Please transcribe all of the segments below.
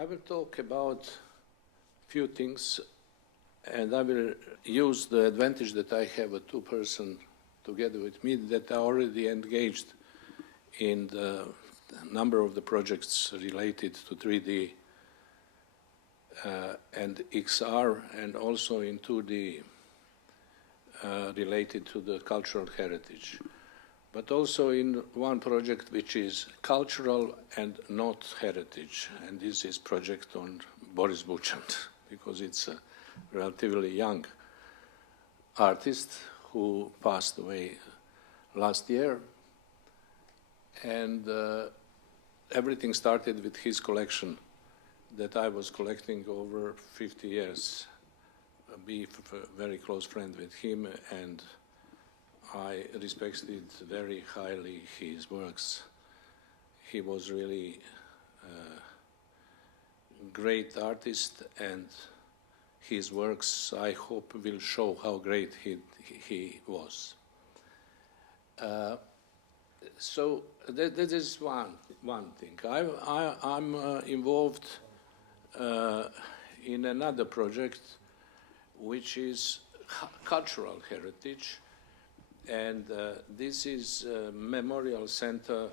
I will talk about a few things, and I will use the advantage that I have a two-person together with me that are already engaged in the number of the projects related to 3D and XR, and also in 2D related to the cultural heritage. But also in one project which is cultural and not heritage, and this is project on Boris Buchan, because it's a relatively young artist who passed away last year, and everything started with his collection that I was collecting over 50 years, be a very close friend with him, and I respected very highly his works. He was really a great artist, and his works, I hope, will show how great he was. So that is one thing. I'm involved in another project, which is cultural heritage, and this is Memorial Center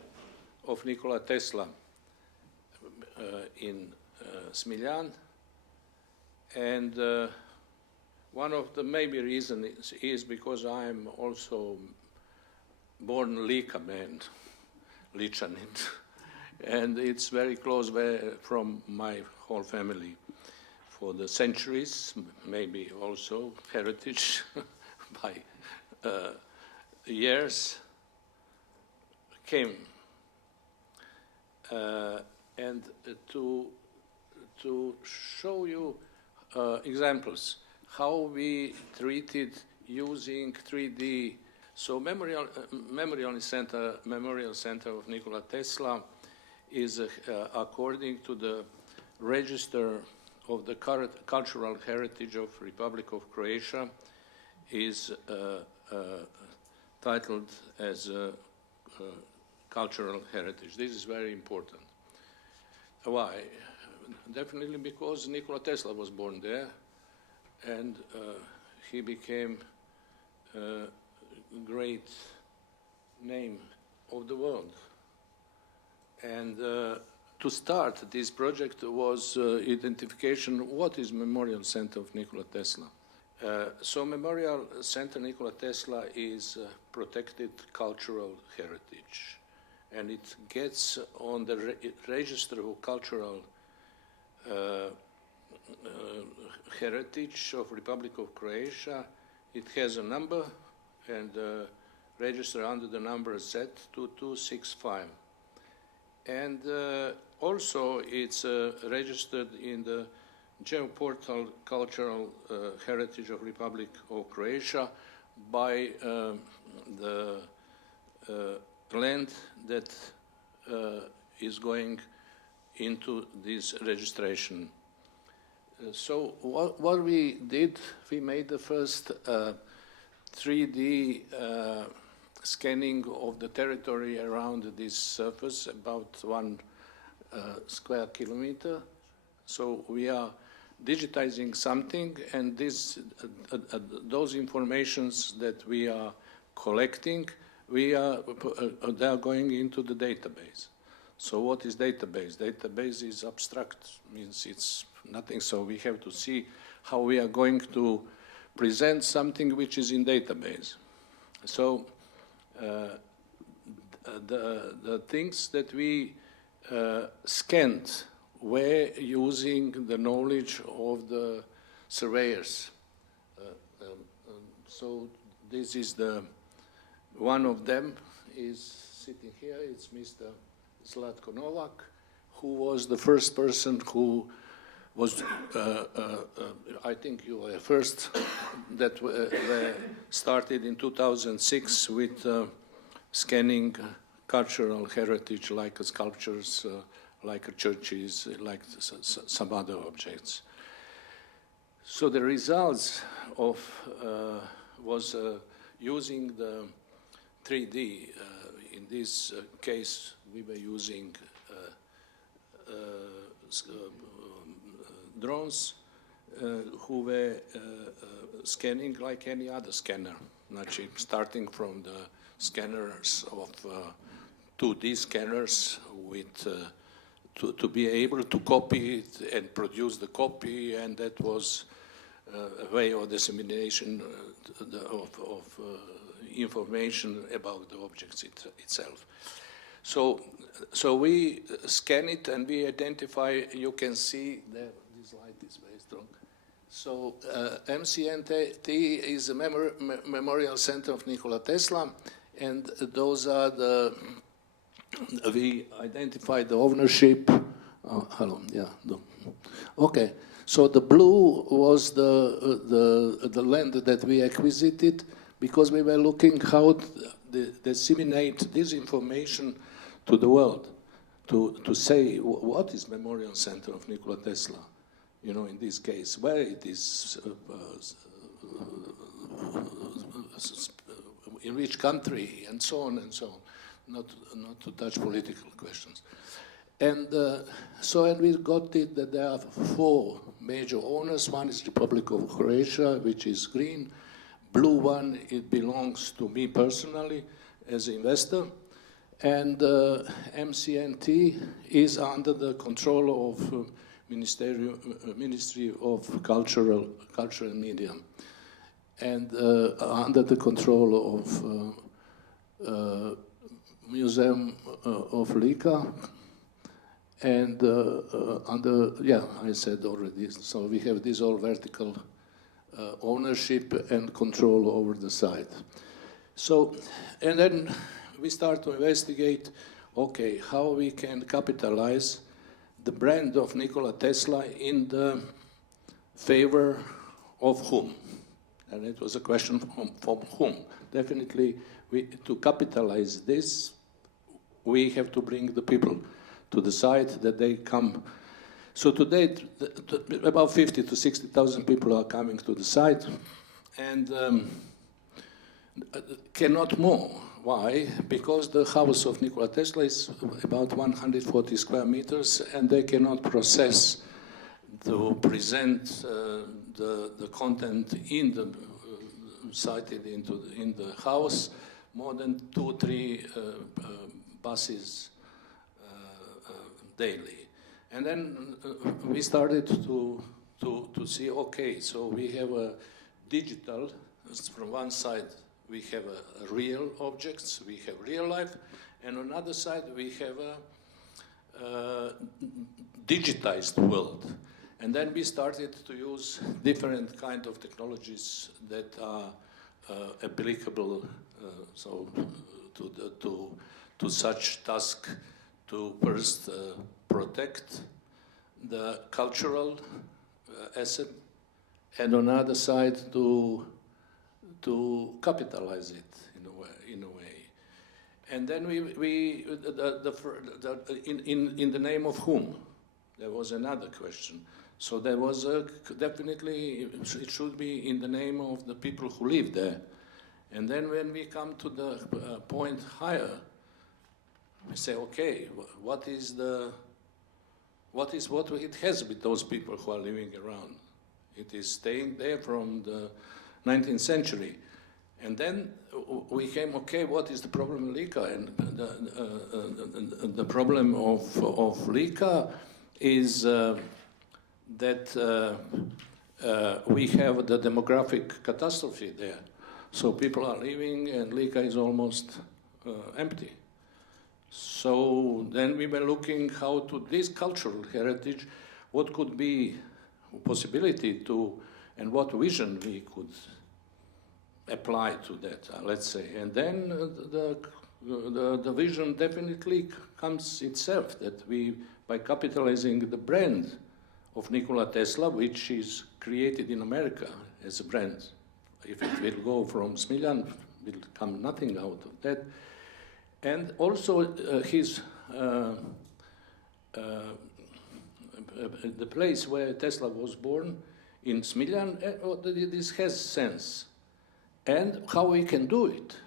of Nikola Tesla in Smiljan. And one of the maybe reasons is because I'm also born Lika man, Ličanin, and it's very close from my whole family. For the centuries, maybe also heritage by years came. And to show you examples how we treated using 3D. So Memorial Center of Nikola Tesla is according to the Register of the Cultural Heritage of Republic of Croatia, is titled as cultural heritage. This is very important. Why? Definitely because Nikola Tesla was born there, and he became a great name of the world. And to start this project was identification, what is Memorial Center of Nikola Tesla? So Memorial Center Nikola Tesla is protected cultural heritage, and it gets on the Register of Cultural Heritage of Republic of Croatia. It has a number, and register under the number Z2265. And also it's registered in the Geoportal Cultural Heritage of Republic of Croatia by the land that is going into this registration. So what we did, we made the first 3D scanning of the territory around this surface, about 1 square kilometer. So we are digitizing something, and those informations that we are collecting, they are going into the database. So what is database? Database is abstract, means it's nothing. So we have to see how we are going to present something which is in database. So the things that we scanned were using the knowledge of the surveyors. So this is one of them is sitting here. It's Mr. Zlatko Novak, who was the first person who was, I think you were first, that started in 2006 with scanning cultural heritage like sculptures, like churches, like some other objects. So the results of was using the 3D. In this case, we were using drones who were scanning like any other scanner, starting from the scanners of 2D scanners with to be able to copy it and produce the copy, and that was a way of dissemination of information about the objects itself. So we scan it and we identify. You can see there, this light is very strong. So MCNT is a memorial center of Nikola Tesla, and those are the. We identified the ownership. Hello, yeah. Okay. So the blue was the land that we acquisited, because we were looking how to disseminate this information to the world, to say what is Memorial Center of Nikola Tesla, you know, in this case, where it is, in which country, and so on and so on, not to touch political questions. And and we got it that there are 4 major owners. One is Republic of Croatia, which is green. Blue one, it belongs to me personally as an investor. And MCNT is under the control of Ministry of Culture and Media, and under the control of Museum of Lika, and I said already, so we have this all vertical ownership and control over the site. So, and then we start to investigate, okay, how we can capitalize the brand of Nikola Tesla in the favor of whom? And it was a question from whom. Definitely, to capitalize this, we have to bring the people to the site, that they come. So today, about 50 to 60,000 people are coming to the site, and cannot more. Why? Because the house of Nikola Tesla is about 140 square meters, and they cannot process to present the content in the cited in the house more than 2 or 3 buses daily. And then we started to see, okay, so we have a digital, from one side we have a real objects, we have real life, and on the other side we have a digitized world. And then we started to use different kind of technologies that are applicable to such task, to first protect the cultural asset, and on the other side to capitalize it in a way. And then in the name of whom? There was another question. So there was definitely, it should be in the name of the people who live there. And then when we come to the point higher, we say, okay, what it has with those people who are living around? It is staying there from the 19th century. And then we came, okay, what is the problem in Lika? And the problem of Lika is that we have the demographic catastrophe there. So people are leaving, and Lika is almost empty. So then we were looking how to this cultural heritage, what could be a possibility to, and what vision we could apply to that, let's say. And then the vision definitely comes itself, that we, by capitalizing the brand of Nikola Tesla, which is created in America as a brand, if it will go from Smiljan, will come nothing out of that. And also the place where Tesla was born, in Smiljan, this has sense. And how we can do it,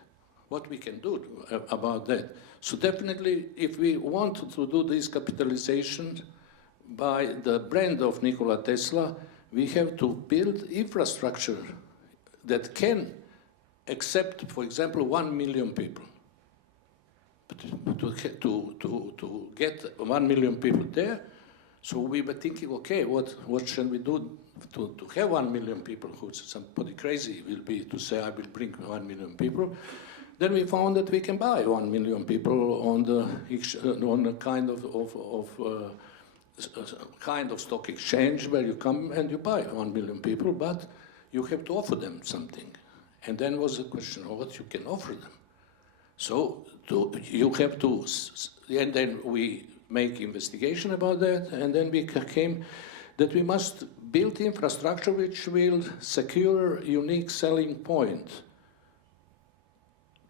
what we can do about that. So definitely, if we want to do this capitalization, by the brand of Nikola Tesla, we have to build infrastructure that can accept, for example, 1 million people. But to get 1 million people there, so we were thinking, okay, what shall we do to have 1 million people? Who somebody crazy will be to say, I will bring 1 million people. Then we found that we can buy 1 million people on the kind of stock exchange where you come and you buy 1 million people, but you have to offer them something. And then was the question of what you can offer them. So you have to, and then we make investigation about that, and then we came that we must build infrastructure which will secure unique selling point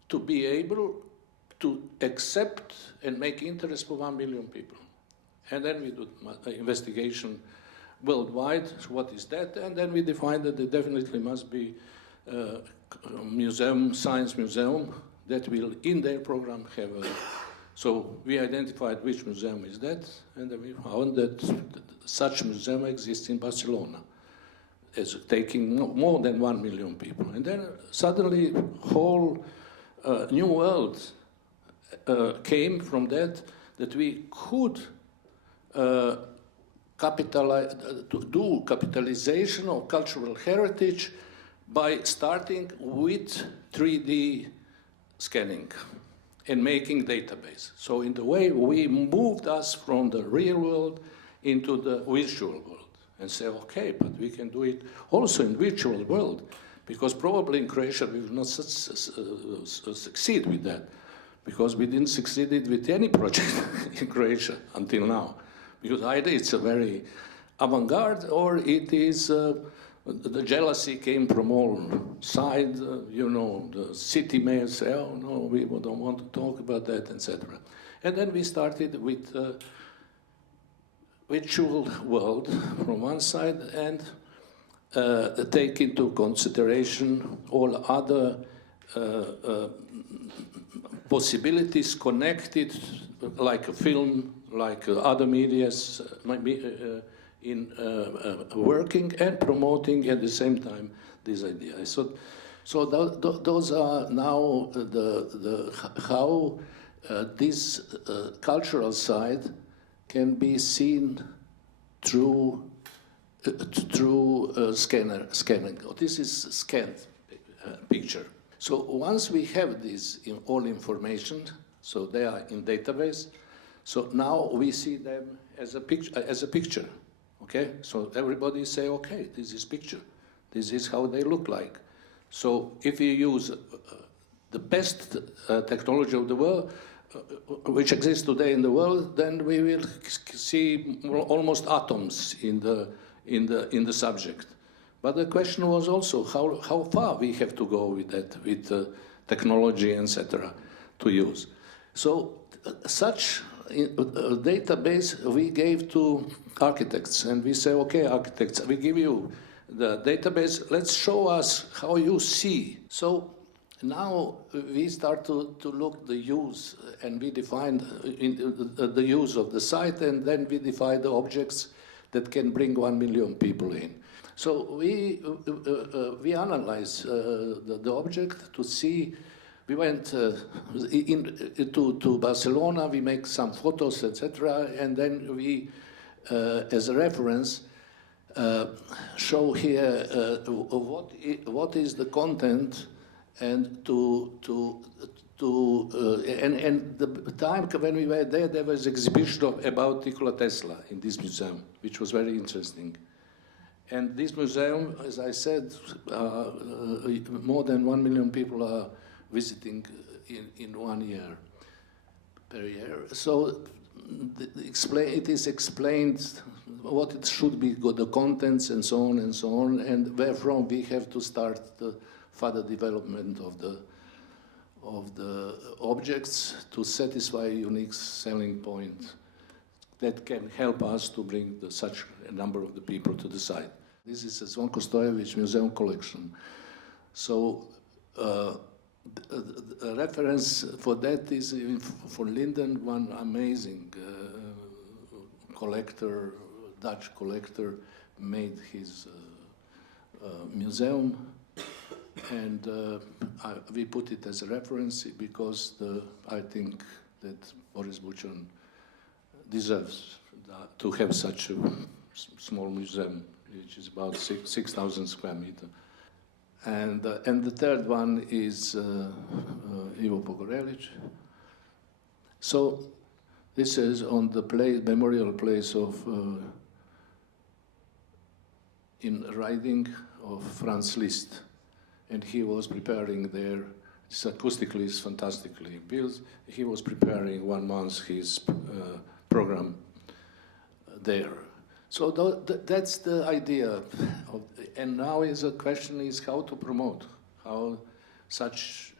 to be able to accept and make interest for 1 million people. And then we do investigation worldwide, what is that? And then we defined that there definitely must be a museum, science museum, that will, in their program, have a... So we identified which museum is that, and then we found that such museum exists in Barcelona, as taking more than 1 million people. And then suddenly, whole new world came from that we could do capitalization of cultural heritage by starting with 3D scanning and making database. So in the way we moved us from the real world into the virtual world and say, okay, but we can do it also in virtual world, because probably in Croatia we will not succeed with that, because we didn't succeed with any project in Croatia until now. Because either it's a very avant-garde or it is the jealousy came from all sides. You know, the city mayors say, oh no, we don't want to talk about that, etc. And then we started with virtual world from one side and take into consideration all other possibilities connected, like a film, like other medias, in working and promoting at the same time this idea. So those are now how this cultural side can be seen through scanning. This is scanned picture. So once we have this in all information, so they are in database. So now we see them as a picture. Okay, so everybody say, okay, this is picture. This is how they look like. So if you use the best technology of the world, which exists today in the world, then we will see almost atoms in the subject. But the question was also how far we have to go with that, with technology, etc., to use. So such a database we gave to architects, and we say, okay, architects, we give you the database, let's show us how you see. So now we start to look the use, and we define the use of the site, and then we define the objects that can bring 1 million people in. So we analyze the object to see. We went to Barcelona, we make some photos, etc., and then we, as a reference, show here what is the content, and and the time when we were there was exhibition about Nikola Tesla in this museum, which was very interesting. And this museum, as I said, more than 1 million people are visiting in 1 year, per year. So it is explained what it should be, the contents and so on, and wherefrom we have to start the further development of the objects to satisfy a unique selling point that can help us to bring such a number of the people to the site. This is a Zvonko Stojević museum collection. So a reference for that is for Linden, one amazing collector, Dutch collector made his museum, and we put it as a reference because I think that Boris Buchan deserves to have such a small museum, which is about 6,000 square meters. And the third one is Ivo Pogorelic. So this is on the memorial place of in Riding of Franz Liszt, and he was preparing there. It's acoustically, it's fantastically built. He was preparing 1 month his program there. So that's the idea. And now the question is how to promote, how such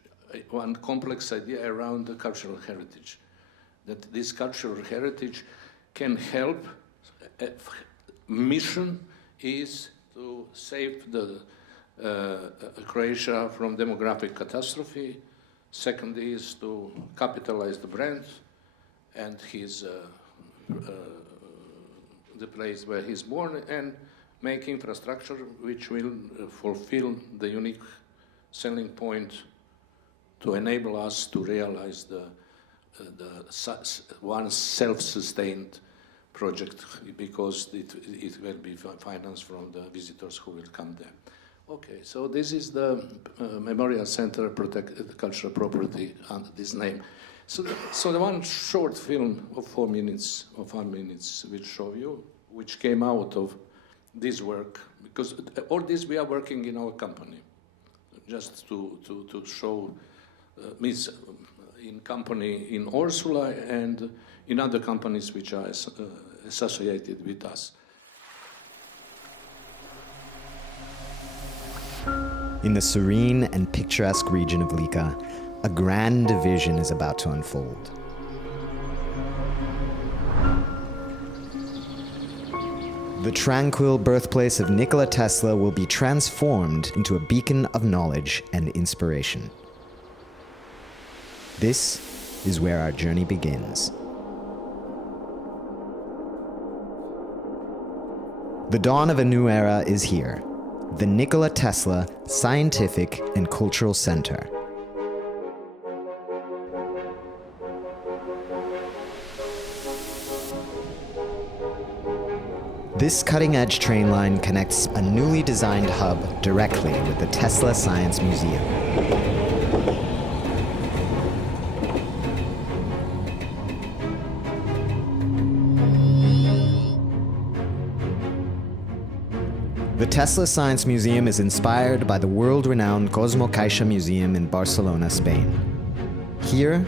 one complex idea around the cultural heritage. That this cultural heritage can help. Mission is to save Croatia from demographic catastrophe. Second is to capitalize the brand and the place where he's born, and make infrastructure which will fulfill the unique selling point to enable us to realize one self-sustained project, because it will be financed from the visitors who will come there. Okay, so this is the Memorial Center Protect Cultural Property under this name. So the one short film of 4 minutes, or 5 minutes, which show you, which came out of this work, because all this we are working in our company, just to show means in company in Ursula and in other companies which are associated with us. In the serene and picturesque region of Lika, a grand vision is about to unfold. The tranquil birthplace of Nikola Tesla will be transformed into a beacon of knowledge and inspiration. This is where our journey begins. The dawn of a new era is here. The Nikola Tesla Scientific and Cultural Center. This cutting-edge train line connects a newly designed hub directly with the Tesla Science Museum. The Tesla Science Museum is inspired by the world-renowned Cosmo Caixa Museum in Barcelona, Spain. Here,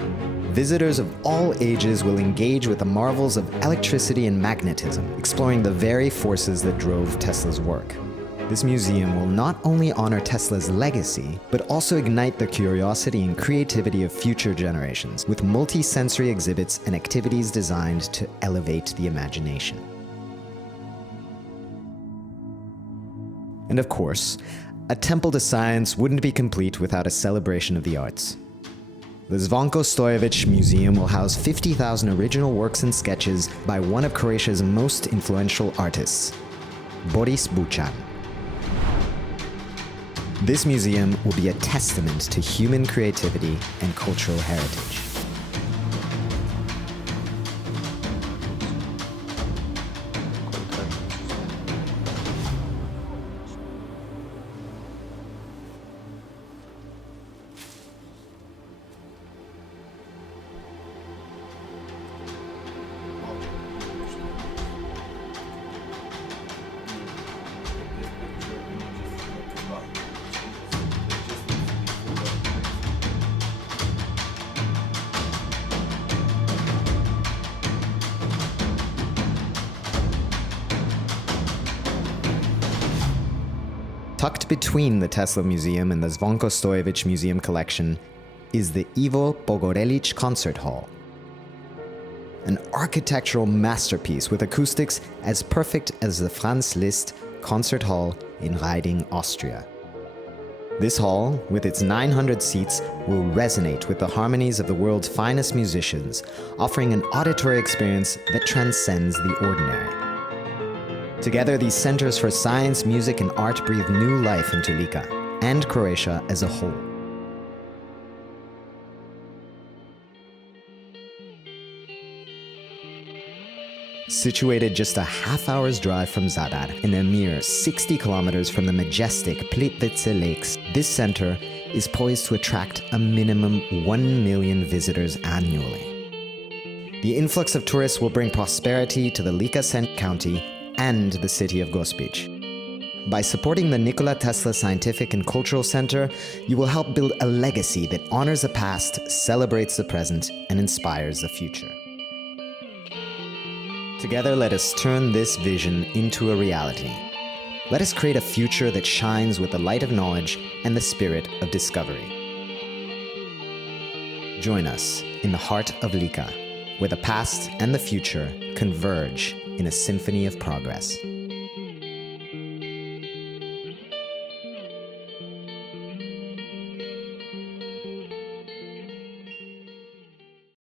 visitors of all ages will engage with the marvels of electricity and magnetism, exploring the very forces that drove Tesla's work. This museum will not only honor Tesla's legacy, but also ignite the curiosity and creativity of future generations, with multi-sensory exhibits and activities designed to elevate the imagination. And of course, a temple to science wouldn't be complete without a celebration of the arts. The Zvonko Stojević Museum will house 50,000 original works and sketches by one of Croatia's most influential artists, Boris Buchan. This museum will be a testament to human creativity and cultural heritage. Tucked between the Tesla Museum and the Zvonko Stojević Museum collection is the Ivo Pogorelic Concert Hall, an architectural masterpiece with acoustics as perfect as the Franz Liszt Concert Hall in Riding, Austria. This hall, with its 900 seats, will resonate with the harmonies of the world's finest musicians, offering an auditory experience that transcends the ordinary. Together, these centers for science, music, and art breathe new life into Lika and Croatia as a whole. Situated just a half-hour's drive from Zadar and a mere 60 kilometers from the majestic Plitvice Lakes, this center is poised to attract a minimum 1 million visitors annually. The influx of tourists will bring prosperity to the Lika County and the city of Gospić. By supporting the Nikola Tesla Scientific and Cultural Center, you will help build a legacy that honors the past, celebrates the present, and inspires the future. Together, let us turn this vision into a reality. Let us create a future that shines with the light of knowledge and the spirit of discovery. Join us in the heart of Lika, where the past and the future converge in a symphony of progress.